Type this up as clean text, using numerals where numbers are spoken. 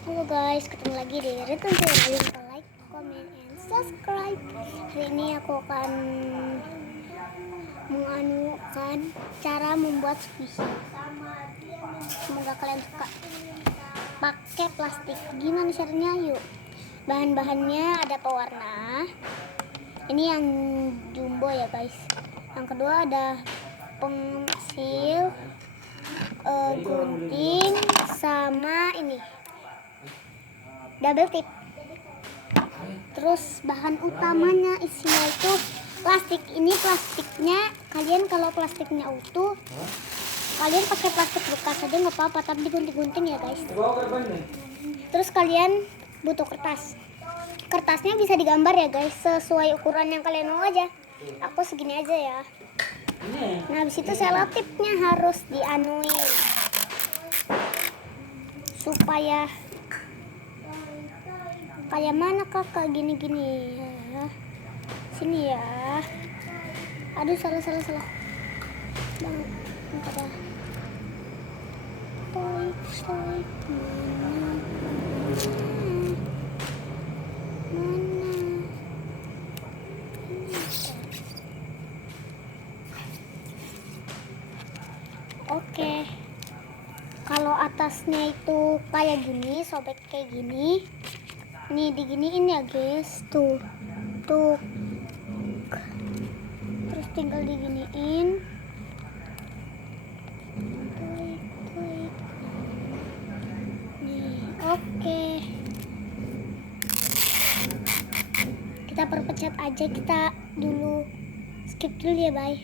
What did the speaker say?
Halo guys, ketemu lagi di Return to Jangan lupa like, comment, and subscribe. Hari ini aku akan menganukan cara membuat squishy. Semoga kalian suka. Pakai plastik. Gimana caranya? Yuk. Bahan-bahannya ada pewarna. Ini yang jumbo ya guys. Yang kedua ada pensil, gunting, sama ini double tip. Terus bahan utamanya isinya itu plastik. Ini plastiknya, kalian kalau plastiknya utuh kalian pakai plastik bekas aja nggak apa-apa, tapi digunting-gunting ya guys. Terus kalian butuh kertasnya bisa digambar ya guys, sesuai ukuran yang kalian mau aja. Aku segini aja ya. Nah habis itu selotipnya harus dianuin supaya kayak mana kakak, gini-gini ya. Sini ya. Aduh salah bang, ada toy mana oke. Kalau atasnya itu kayak gini, sobek kayak gini, nih diginiin ya guys, tuh terus tinggal diginiin, nih oke. Kita perpecat aja, kita dulu skip dulu ya, bye.